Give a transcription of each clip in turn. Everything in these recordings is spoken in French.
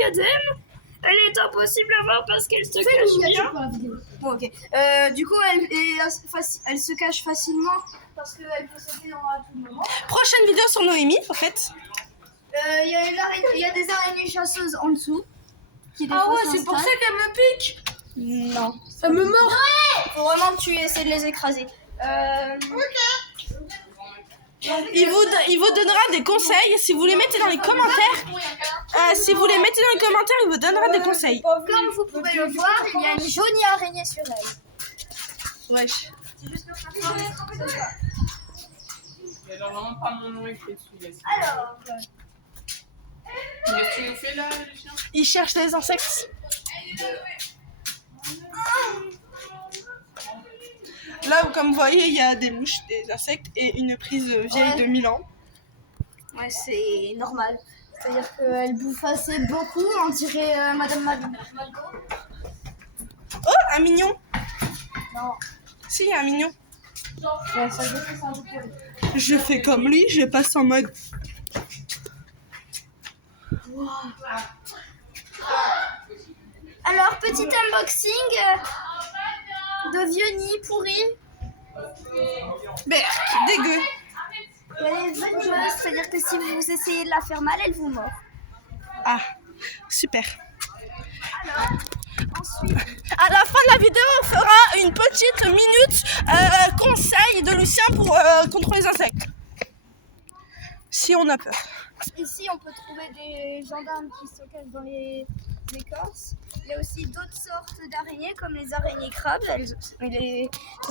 diadème. Elle est impossible à voir parce qu'elle se cache bien. Bon, ok. Du coup, elle se cache facilement parce qu'elle peut sauter à tout moment. Prochaine vidéo sur Noémie, en fait. Il y a des araignées chasseuses en dessous. Ah ouais, c'est pour ça qu'elle me pique. Non. Elle me mord. Faut vraiment que tu essaies de les écraser. Il vous donnera des conseils si vous les mettez dans les commentaires. Si vous les mettez dans les commentaires, il vous donnera des conseils. Comme vous pouvez le voir, il y a une jolie araignée sur elle. Wesh. Il y a vraiment pas mon nom écrit dessus. Alors, Qu'est-ce que tu nous fais là, Lucien? Il cherche les insectes. Là, comme vous voyez, il y a des mouches, des insectes et une prise vieille de 1000 ans. ouais, c'est normal. C'est-à-dire qu'elle bouffe assez beaucoup, on dirait Madame Malgo. Oh, un mignon. Non. Si, il y a un mignon. Ouais, ça défonce un peu pour lui. Je fais comme lui, je passe en mode. Wow. Alors, petit unboxing de vieux nids pourris. Berk, dégueu. Elle est vengeuse, c'est-à-dire que si vous essayez de la faire mal, elle vous mord. Ah, super. Alors, ensuite, À la fin de la vidéo, on fera une petite minute conseil de Lucien pour contre les insectes. Si on a peur. ici, on peut trouver des gendarmes qui se cachent dans les écorces. Il y a aussi d'autres sortes d'araignées, comme les araignées crabes. Ça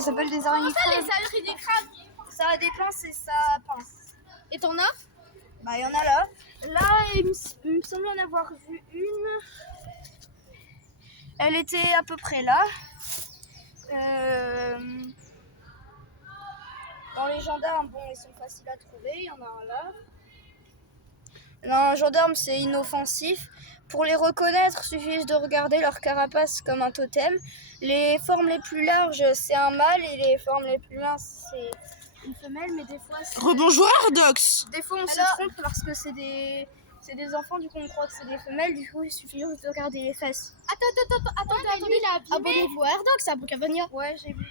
s'appelle des araignées crabes. Les araignées crabes. Ça a des pinces et ça pince. Et t'en as? Bah, il y en a là. Là, il me semble en avoir vu une. Elle était à peu près là. Dans les gendarmes, bon, ils sont faciles à trouver. Il y en a un là. Non, un gendarme, c'est inoffensif. Pour les reconnaître, il suffit de regarder leur carapace comme un totem. Les formes les plus larges, c'est un mâle, et les formes les plus minces, c'est une femelle. Mais des fois, Rebonjour Ardox. des fois on se trompe parce que c'est des enfants, du coup on croit que c'est des femelles. Du coup, il suffit juste de regarder les fesses. Attendez, il a abîmé. Abonnez-vous à Airdox, à Bocavonia. Ouais, j'ai vu.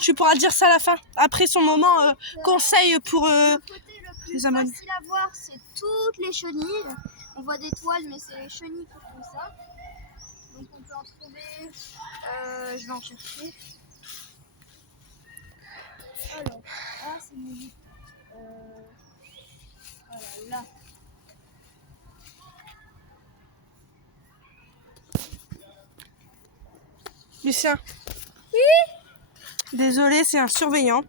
Tu pourras dire ça à la fin. Après son moment conseil pour Le côté le plus les amones. facile à voir, c'est toutes les chenilles. On voit des toiles, mais c'est les chenilles qui font ça. Donc on peut en trouver. Je vais en chercher. Alors, ah, c'est mon voilà, là. Lucien. Désolé, c'est un surveillant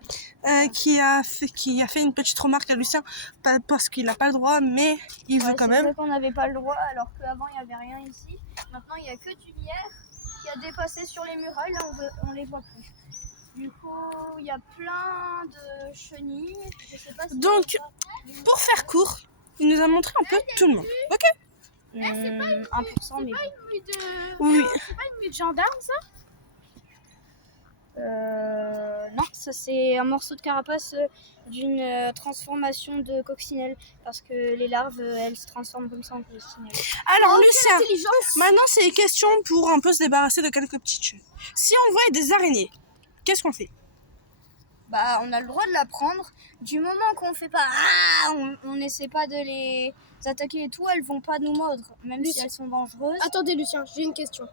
qui a fait une petite remarque à Lucien, pas parce qu'il n'a pas le droit, mais il veut quand C'est même. vrai qu'on n'avait pas le droit, alors qu'avant il n'y avait rien ici. Maintenant il n'y a que du lierre qui a dépassé sur les murailles, là on les voit plus. Du coup, il y a plein de chenilles. Je sais pas si Donc, pour faire court, il nous a montré un peu tout le monde. Ok. 1%, mais bon. Oui. C'est pas une nuit de gendarme, ça? Non, ça c'est un morceau de carapace d'une transformation de coccinelle, parce que les larves elles se transforment comme ça en coccinelle. Alors Lucien, maintenant c'est une question pour un peu se débarrasser de quelques petites choses. Si on voit des araignées, qu'est-ce qu'on fait? Bah, on a le droit de la prendre. Du moment qu'on fait pas on n'essaie pas de les attaquer et tout, elles vont pas nous mordre, même si elles sont dangereuses. Attendez, Lucien, j'ai une question.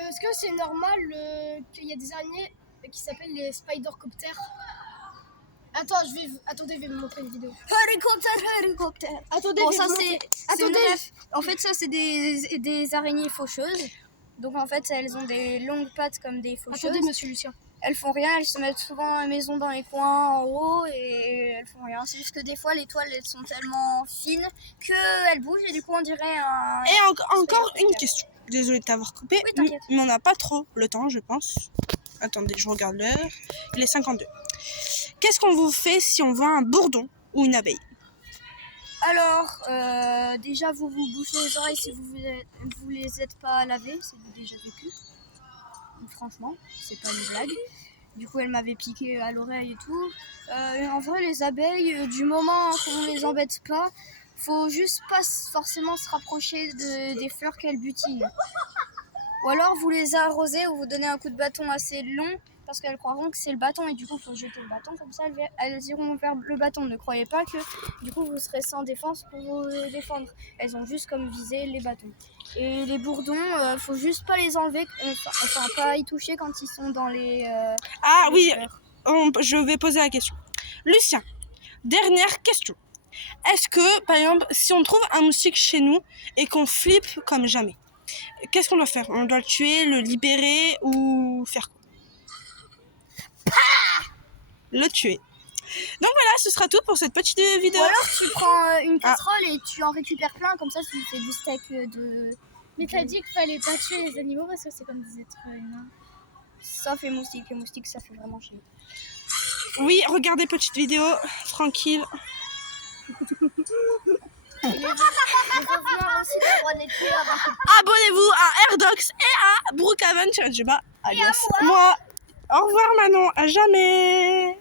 Est-ce que c'est normal qu'il y a des araignées qui s'appellent les spidercoptères? Attendez, je vais vous montrer une vidéo. Hélicoptère. Attendez, Bon, je vais ça vous c'est montrer. une Attendez. ref. En fait, ça c'est des araignées faucheuses. Donc en fait, elles ont des longues pattes comme des faucheuses. Attendez, monsieur Lucien. Elles font rien, elles se mettent souvent à la maison dans les coins en haut et elles font rien. C'est juste que des fois les toiles elles sont tellement fines qu'elles bougent et du coup on dirait un... Et encore une question. Désolée de t'avoir coupé, Oui, t'inquiète. mais on n'a pas trop le temps, je pense. Attendez, je regarde l'heure. Il est 52. Qu'est-ce qu'on vous fait si on voit un bourdon ou une abeille? Alors, déjà vous vous bouchez les oreilles si vous les êtes pas lavées, c'est déjà vécu. Franchement, c'est pas une blague. Du coup, elle m'avait piqué à l'oreille et tout. En vrai, les abeilles, du moment qu'on les embête pas, faut juste pas forcément se rapprocher des fleurs qu'elles butinent. Ou alors vous les arrosez ou vous donnez un coup de bâton assez long parce qu'elles croiront que c'est le bâton et du coup il faut jeter le bâton, comme ça elles iront vers le bâton. Ne croyez pas que du coup vous serez sans défense pour vous défendre. Elles ont juste comme visé les bâtons. Et les bourdons, faut juste pas les enlever, enfin pas y toucher quand ils sont dans les Ah oui, fleurs. je vais poser la question. Lucien, dernière question. Est-ce que, par exemple, si on trouve un moustique chez nous et qu'on flippe comme jamais, qu'est-ce qu'on doit faire? On doit le tuer, le libérer ou faire quoi? Le tuer. Donc voilà, ce sera tout pour cette petite vidéo. Ou alors tu prends une casserole et tu en récupères plein, comme ça tu fais du steak de... Mais t'as dit qu'il fallait pas tuer les animaux parce que c'est comme des êtres humains. Sauf les moustiques ça fait vraiment chier. Oui, regardez petite vidéo, tranquille. Les revenants aussi le droit de les tuer avant que... Abonnez-vous à Airdox et à Brookhaven alias moi. Au revoir Manon, à jamais.